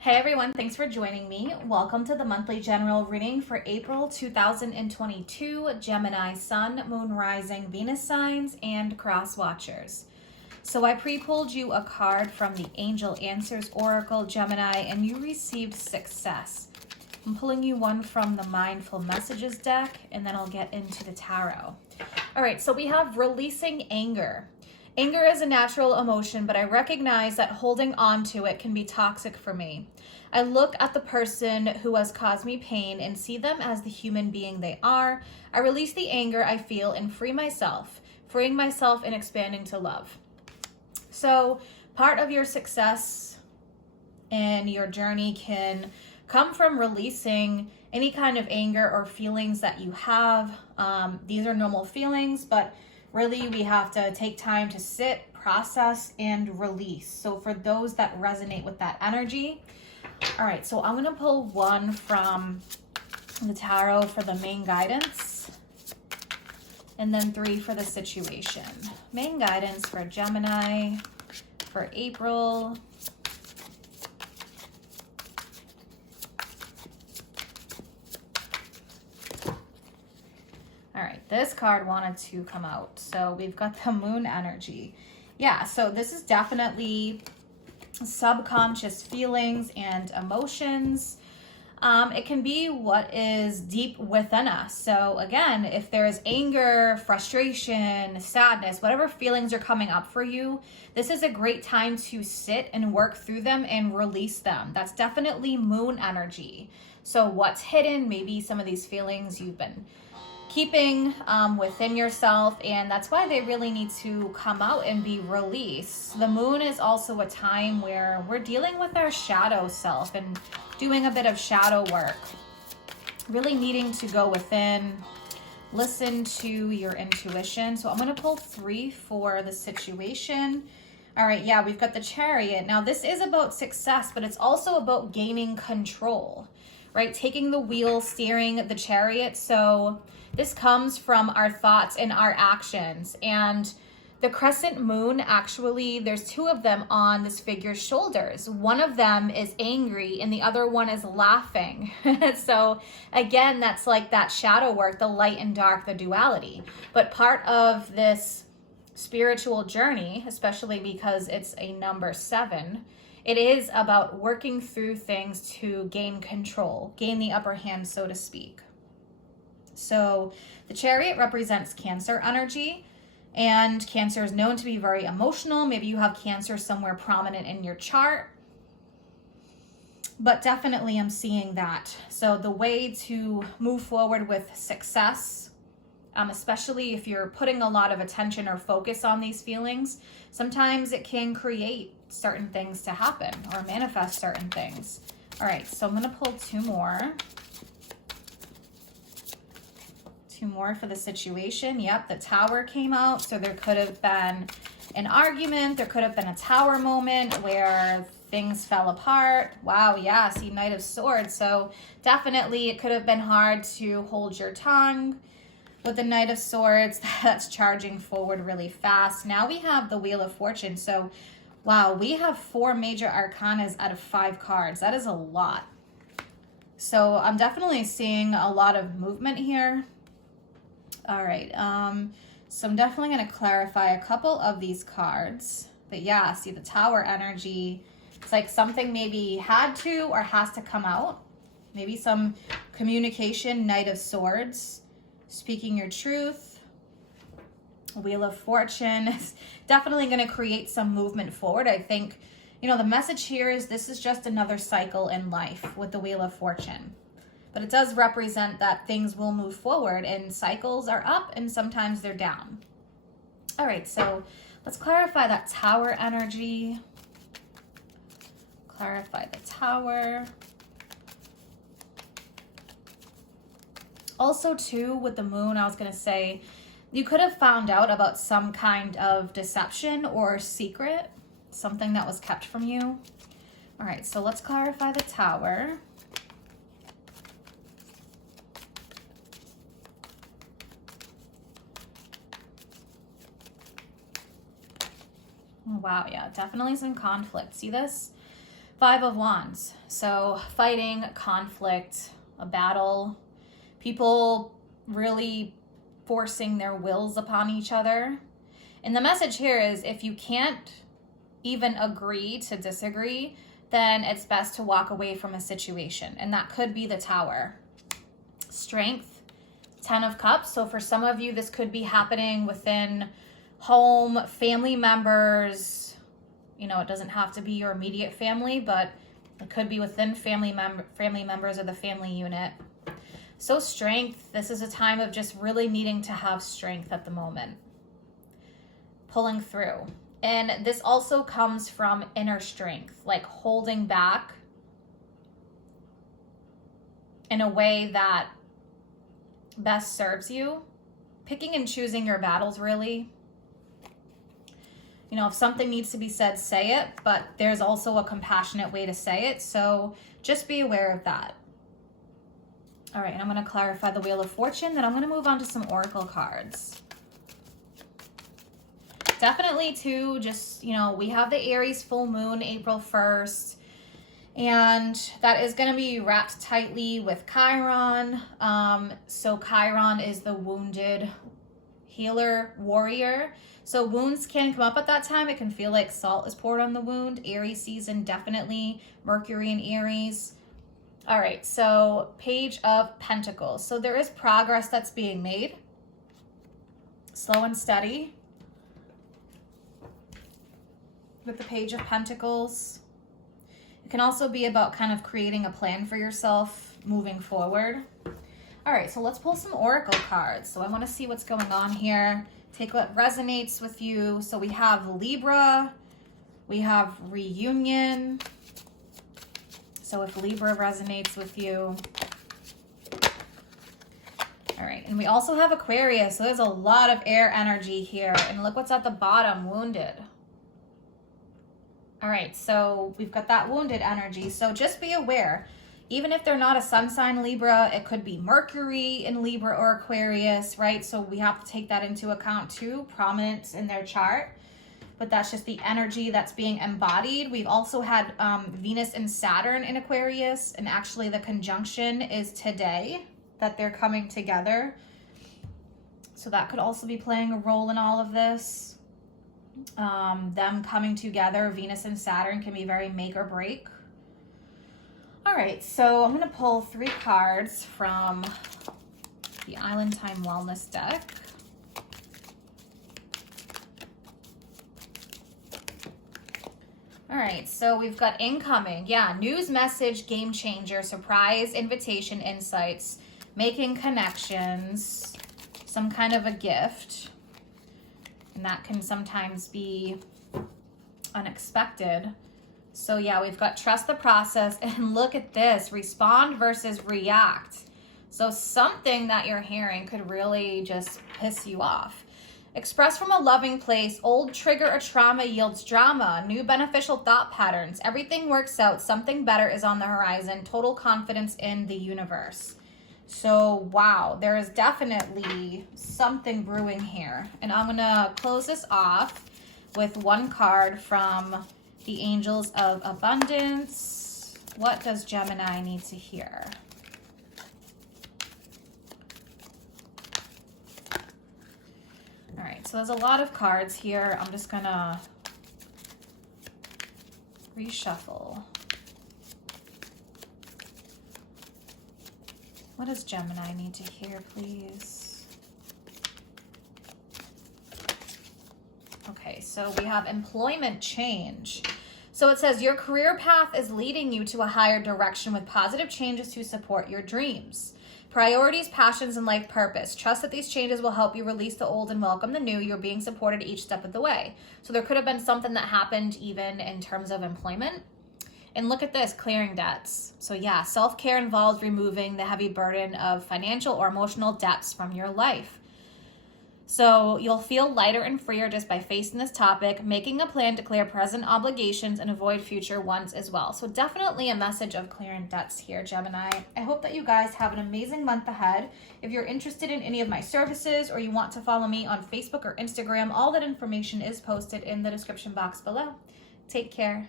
Hey everyone, thanks for joining me. Welcome to the monthly general reading for April 2022, Gemini Sun, Moon Rising, Venus signs, and cross watchers. So I pre-pulled you a card from the Angel Answers Oracle, Gemini, and you received success. I'm pulling you one from the Mindful Messages deck, and then I'll get into the tarot. All right, so we have releasing anger. Anger is a natural emotion, but I recognize that holding on to it can be toxic for me. I look at the person who has caused me pain and see them as the human being they are. I release the anger I feel and free myself, freeing myself and expanding to love. So part of your success in your journey can come from releasing any kind of anger or feelings that you have. These are normal feelings, but really, we have to take time to sit, process, and release. So for those that resonate with that energy, all right, so I'm going to pull one from the tarot for the main guidance, and then three for the situation. Main guidance for Gemini for April. All right, this card wanted to come out. So we've got the moon energy. Yeah, so this is definitely subconscious feelings and emotions. It can be what is deep within us. So again, if there is anger, frustration, sadness, whatever feelings are coming up for you, this is a great time to sit and work through them and release them. That's definitely moon energy. So what's hidden, maybe some of these feelings you've been keeping within yourself, and that's why they really need to come out and be released. The moon is also a time where we're dealing with our shadow self and doing a bit of shadow work, really needing to go within, listen to your intuition. So I'm going to pull three for the situation. All right, yeah, we've got the Chariot. Now this is about success, but it's also about gaining control, right? Taking the wheel, steering the chariot. So this comes from our thoughts and our actions. And the crescent moon, actually, there's two of them on this figure's shoulders. One of them is angry and the other one is laughing. So again, that's like that shadow work, the light and dark, the duality. But part of this spiritual journey, especially because it's a number 7, it is about working through things to gain control, gain the upper hand, so to speak. So the Chariot represents Cancer energy, and Cancer is known to be very emotional. Maybe you have Cancer somewhere prominent in your chart, but definitely I'm seeing that. So the way to move forward with success, especially if you're putting a lot of attention or focus on these feelings, sometimes it can create certain things to happen or manifest certain things. All right, so I'm going to pull two more. Two more for the situation. Yep, the Tower came out. So there could have been an argument. There could have been a Tower moment where things fell apart. Wow, yeah, see, Knight of Swords. So definitely it could have been hard to hold your tongue with the Knight of Swords. That's charging forward really fast. Now we have the Wheel of Fortune. So wow, we have 4 major arcanas out of 5 cards. That is a lot. So I'm definitely seeing a lot of movement here. All right, so I'm definitely going to clarify a couple of these cards. But yeah, see the Tower energy. It's like something maybe had to or has to come out. Maybe some communication, Knight of Swords, speaking your truth. Wheel of Fortune is definitely going to create some movement forward. I think, you know, the message here is this is just another cycle in life with the Wheel of Fortune. But it does represent that things will move forward and cycles are up and sometimes they're down. All right, so let's clarify that Tower energy. Clarify the Tower. Also, too, with the moon, I was going to say, you could have found out about some kind of deception or secret, something that was kept from you. All right, so let's clarify the Tower. Wow, yeah, definitely some conflict. See this? Five of Wands. So fighting, conflict, a battle, people really forcing their wills upon each other. And the message here is if you can't even agree to disagree, then it's best to walk away from a situation. And that could be the Tower. Strength, 10 of Cups. So for some of you, this could be happening within home, family members. You know, it doesn't have to be your immediate family, but it could be within family members or the family unit. So strength, this is a time of just really needing to have strength at the moment. Pulling through. And this also comes from inner strength, like holding back in a way that best serves you. Picking and choosing your battles, really. You know, if something needs to be said, say it, but there's also a compassionate way to say it. So just be aware of that. All right, and I'm going to clarify the Wheel of Fortune, then I'm going to move on to some Oracle cards. Definitely too, just, you know, we have the Aries full moon April 1st, and that is going to be wrapped tightly with Chiron. So Chiron is the wounded healer warrior. So wounds can come up at that time. It can feel like salt is poured on the wound. Aries season, definitely. Mercury in Aries. All right, so Page of Pentacles. So there is progress that's being made. Slow and steady. With the Page of Pentacles. It can also be about kind of creating a plan for yourself moving forward. All right, so let's pull some Oracle cards. So I want to see what's going on here. Take what resonates with you. So we have Libra, we have reunion. So if Libra resonates with you. All right, and we also have Aquarius. So there's a lot of air energy here. And look what's at the bottom, wounded. All right, so we've got that wounded energy. So just be aware. Even if they're not a sun sign Libra, it could be Mercury in Libra or Aquarius, right? So we have to take that into account too, prominence in their chart. But that's just the energy that's being embodied. We've also had Venus and Saturn in Aquarius, and actually the conjunction is today that they're coming together. So that could also be playing a role in all of this. Them coming together, Venus and Saturn, can be very make or break. All right, so I'm going to pull 3 cards from the Island Time Wellness deck. All right, so we've got incoming. Yeah, news, message, game changer, surprise, invitation, insights, making connections, some kind of a gift. And that can sometimes be unexpected. So yeah, we've got trust the process, and look at this, respond versus react. So something that you're hearing could really just piss you off. Express from a loving place, old trigger or trauma yields drama, new beneficial thought patterns, everything works out, something better is on the horizon, total confidence in the universe. So wow, there is definitely something brewing here. And I'm gonna close this off with 1 card from the Angels of Abundance. What does Gemini need to hear? All right, so there's a lot of cards here. I'm just gonna reshuffle. What does Gemini need to hear, please? Okay, so we have employment change. So it says your career path is leading you to a higher direction with positive changes to support your dreams. Priorities, passions, and life purpose. Trust that these changes will help you release the old and welcome the new. You're being supported each step of the way. So there could have been something that happened even in terms of employment. And look at this, clearing debts. So yeah, self-care involves removing the heavy burden of financial or emotional debts from your life. So you'll feel lighter and freer just by facing this topic, making a plan to clear present obligations and avoid future ones as well. So definitely a message of clearing debts here, Gemini. I hope that you guys have an amazing month ahead. If you're interested in any of my services or you want to follow me on Facebook or Instagram, all that information is posted in the description box below. Take care.